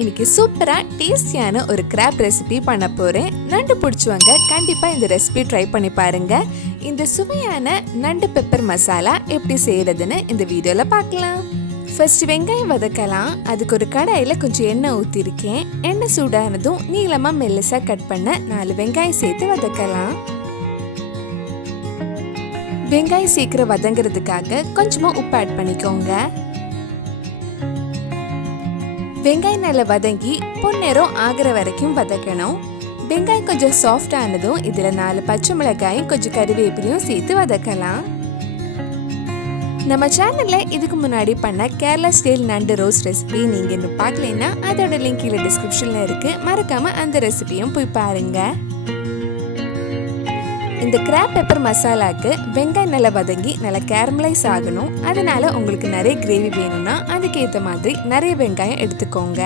இன்னைக்கு சூப்பரா டேஸ்டியான ஒரு கிராப் ரெசிபி பண்ண போறேன். நண்டு பிடிச்சவங்க கண்டிப்பா இந்த ரெசிபி ட்ரை பண்ணி பாருங்க. இந்த சுவையான நண்டு பெப்பர் மசாலா எப்படி செய்யறதுன்னு இந்த வீடியோல பார்க்கலாம். ஃபர்ஸ்ட் வெங்காயம் வதக்கலாம். அதுக்கு ஒரு கடாயில கொஞ்சம் எண்ணெய் ஊற்றிருக்கேன். எண்ணெய் சூடானதும் நீளமா மெல்லிசா கட் பண்ண 4 வெங்காயம் சேர்த்து வதக்கலாம். வெங்காயம் சீக்கிரம் வதங்கிறதுக்காக கொஞ்சமா உப்பு ஆட் பண்ணிக்கோங்க. வெங்காயம் நல்லா வதங்கி பொன்னிறம் ஆகிற வரைக்கும் வதக்கணும். வெங்காயம் கொஞ்சம் சாஃப்ட் ஆனதும் இதுல 4 பச்சை மிளகாயும் கொஞ்சம் கறிவேப்பிலையும் சேர்த்து வதக்கலாம். நம்ம சேனல்ல இதுக்கு முன்னாடி பண்ண கேரளா ஸ்டைல் நண்டு ரோஸ்ட் ரெசிபி நீங்க இன்னும் பார்க்கலைன்னா அதோட லிங்க் கீழே டிஸ்கிரிப்ஷன்ல இருக்கு. மறக்காம அந்த ரெசிபியும் போய் பாருங்க. இந்த கிராப் பெப்பர் மசாலாக்கு வெங்காயம் நல்லா வதங்கி நல்லா கேரமலைஸ் ஆகணும். அதனால உங்களுக்கு நிறைய கிரேவி வேணும்னா அதுக்கேற்ற மாதிரி நிறைய வெங்காயம் எடுத்துக்கோங்க.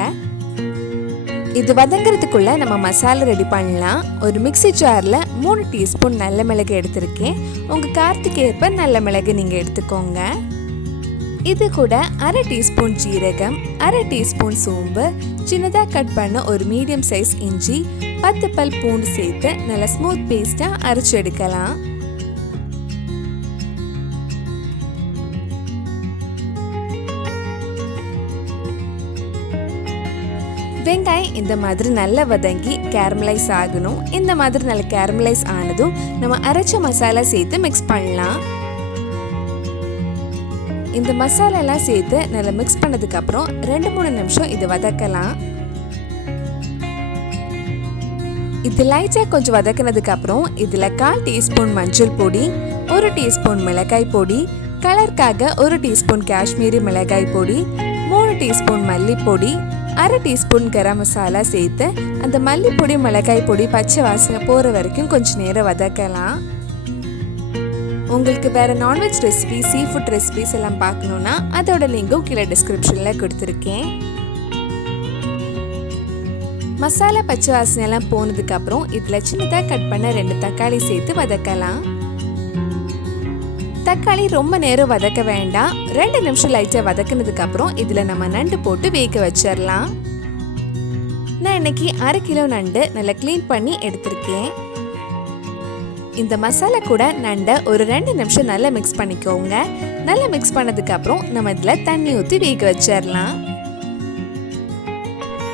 இது வதங்கிறதுக்குள்ள நம்ம மசாலா ரெடி பண்ணலாம். ஒரு மிக்ஸி ஜார்ல 3 டீஸ்பூன் நல்ல மிளகு எடுத்திருக்கேன். உங்க காரத்துக்கு ஏற்ப நல்ல மிளகு நீங்க எடுத்துக்கோங்க. இது கூட 1/2 டீஸ்பூன் ஜீரகம், 1/2 டீஸ்பூன் சோம்பு, சின்னதா கட் பண்ண ஒரு மீடியம் சைஸ் இஞ்சி, 10 பல் பூண்டு சேர்த்து நல்ல ஸ்மூத் பேஸ்டா அரைச்சு எடுக்கலாம். வெங்காயம் இந்த மாதிரி நல்லா வதங்கி கேரமலைஸ் ஆகணும். இந்த மாதிரி நல்லா கேரமலைஸ் ஆனதும் நம்ம அரைச்ச மசாலா சேர்த்து மிக்ஸ் பண்ணலாம். இந்த மசாலா எல்லாம் சேர்த்து நல்லா மிக்ஸ் பண்ணதுக்கு அப்புறம் 2-3 நிமிஷம் இது வதக்கலாம். இது லைட்டா கொஞ்சம் வதக்கினதுக்கு அப்புறம் இதுல 1/4 டீஸ்பூன் மஞ்சள் பொடி, 1 டீஸ்பூன் மிளகாய் பொடி, கலருக்காக 1 டீஸ்பூன் காஷ்மீரி மிளகாய் பொடி, 3 டீஸ்பூன் மல்லிப்பொடி, 1/2 டீஸ்பூன் கரம் மசாலா சேர்த்து அந்த மல்லிப்பொடி மிளகாய் பொடி பச்சை வாசனை போற வரைக்கும் கொஞ்சம் நேரம் வதக்கலாம். உங்களுக்கு வேற non veg recipe, sea food recipes எல்லாம் பார்க்கணும்னா அதோட லிங்கும் கீழே டிஸ்கிரிப்ஷன்ல கொடுத்துருக்கேன். மசாலா பச்சை வாசனை எல்லாம் போனதுக்கு அப்புறம் இதுல சின்னதாக கட் பண்ண 2 தக்காளி சேர்த்து வதக்கலாம். தக்காளி ரொம்ப நேரம் வதக்க வேண்டாம். 2 நிமிஷம் லைட்டா வதக்குனதுக்கு அப்புறம் இதுல நம்ம நண்டு போட்டு வேக வச்சிடலாம். நான் இன்னைக்கு 1/2 கிலோ நண்டு நல்லா கிளீன் பண்ணி எடுத்திருக்கேன். இந்த மசாலா கூட நண்டை ஒரு 2 நிமிஷம் நல்லா மிக்ஸ் பண்ணிக்கோங்க. நல்லா மிக்ஸ் பண்ணதுக்கு அப்புறம் நம்ம இதுல தண்ணி ஊற்றி வேக வச்சிடலாம்.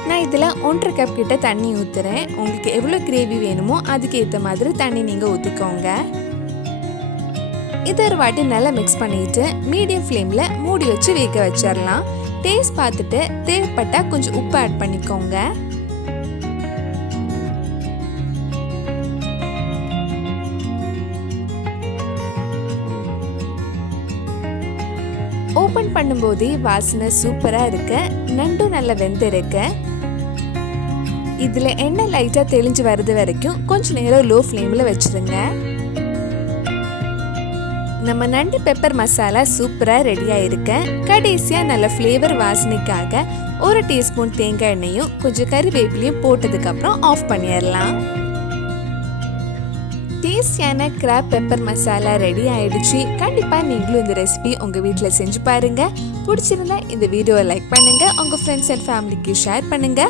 நான் இதுல 1/2 கப் கிட்ட தண்ணி ஊத்துறேன். உங்களுக்கு எவ்வளோ கிரேவி வேணுமோ அதுக்கு ஏற்ற மாதிரி தண்ணி நீங்க ஊற்றிக்கோங்க. இது ஒரு வாட்டி நல்லா மிக்ஸ் பண்ணிட்டு மீடியம் ஃப்ளேம்ல மூடி வச்சு வேக வச்சிடலாம். டேஸ்ட் பார்த்துட்டு தேவைப்பட்டா கொஞ்சம் உப்பு ஆட் பண்ணிக்கோங்க. ஓபன் பண்ணும்போதே வாசனை சூப்பரா இருக்கு. நண்டும் நல்லா வெந்திருக்கு. இதுல எண்ணெய் லைட்டா தெளிஞ்சு வருது வரைக்கும் கொஞ்ச நேரம் லோ ஃப்ளேம்ல வச்சிருங்க. நம்ம நண்டு பெப்பர் மசாலா சூப்பரா ரெடி ஆயிருக்கு. கடைசியா நல்ல ஃப்ளேவர் வாசனைக்காக 1 டீஸ்பூன் தேங்காய் எண்ணெயும் கொஞ்சம் கறிவேப்பிலையும் போட்டதுக்கு அப்புறம் ஆஃப் பண்ணிடலாம். டேஸ்டியான கிராப் பெப்பர் மசாலா ரெடி ஆயிடுச்சு. கண்டிப்பா நீங்களும் இந்த ரெசிபி உங்க வீட்டுல செஞ்சு பாருங்க. பிடிச்சிருந்தா இந்த வீடியோவை லைக் பண்ணுங்க, உங்க ஃப்ரெண்ட்ஸ் அண்ட் ஃபேமிலிக்கு ஷேர் பண்ணுங்க.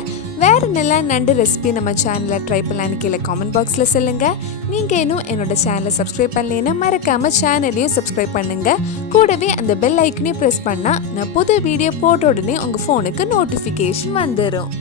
வேற நல்ல நண்டு ரெசிபி நம்ம சேனல்ல ட்ரை பண்ணலான்னு கீழே காமெண்ட் பாக்ஸ்ல சொல்லுங்க. நீங்க இன்னும் என்னோட சேனலை சப்ஸ்கிரைப் பண்ணலைன்னா மறக்காம சேனலையும் சப்ஸ்கிரைப் பண்ணுங்க. கூடவே அந்த பெல் ஐக்கனையும் பிரஸ் பண்ணா நான் புது வீடியோ போட்ட உடனே உங்க போனுக்கு நோட்டிபிகேஷன் வந்துடும்.